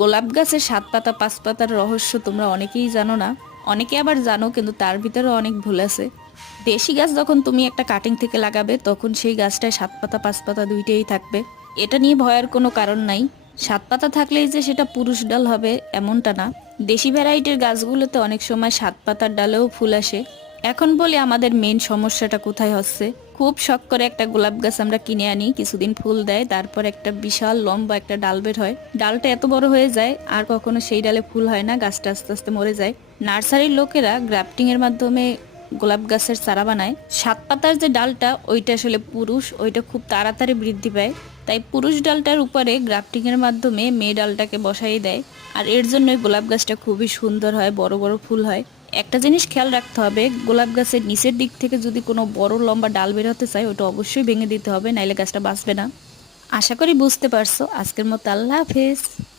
গোলাপ গাছের সাত পাতা, পাঁচ পাতার রহস্য তোমরা অনেকেই জানো না। অনেকে আবার জানো, কিন্তু তার ভিতরে অনেক ভুল আছে। দেশি গাছ যখন তুমি একটা কাটিং থেকে লাগাবে, তখন সেই গাছটায় সাত পাতা, পাঁচ পাতা দুইটাই থাকবে। এটা নিয়ে ভয়ের কোনো কারণ নাই। সাত পাতা থাকলেই যে সেটা পুরুষ ডাল হবে, এমনটা না। দেশি ভ্যারাইটির গাছগুলোতে অনেক সময় সাত পাতার ডালেও ফুল আসে। এখন বলি আমাদের মেন সমস্যাটা কোথায় হচ্ছে? খুব শখ করে একটা গোলাপ গাছ আমরা কিনে আনি, কিছুদিন ফুল দেয়, তারপর একটা বিশাল লম্বা একটা ডাল বের হয়। ডালটা এত বড় হয়ে যায়, আর কখনো সেই ডালে ফুল হয় না, গাছটা আস্তে আস্তে মরে যায়। নার্সারির লোকেরা গ্রাফটিং এর মাধ্যমে গোলাপ গাছের চারা বানায়। সাত পাতার যে ডালটা, ওইটা আসলে পুরুষ, ওইটা খুব তাড়াতাড়ি বৃদ্ধি পায়। তাই পুরুষ ডালটার উপরে গ্রাফটিং এর মাধ্যমে মেয়ে ডালটাকে বসাই দেয়। আর এর জন্যই গোলাপ গাছটা খুবই সুন্দর হয়, বড় বড় ফুল হয়। একটা জিনিস খেয়াল রাখতে হবে, গোলাপ গাছের নিচের দিক থেকে যদি কোনো বড় লম্বা ডাল বেরোতে চায়, ওটা অবশ্যই ভেঙে দিতে হবে, নাইলে গাছটা বাঁচবে না। আশা করি বুঝতে পারছ। আজকের মতো আল্লাহ হাফেজ।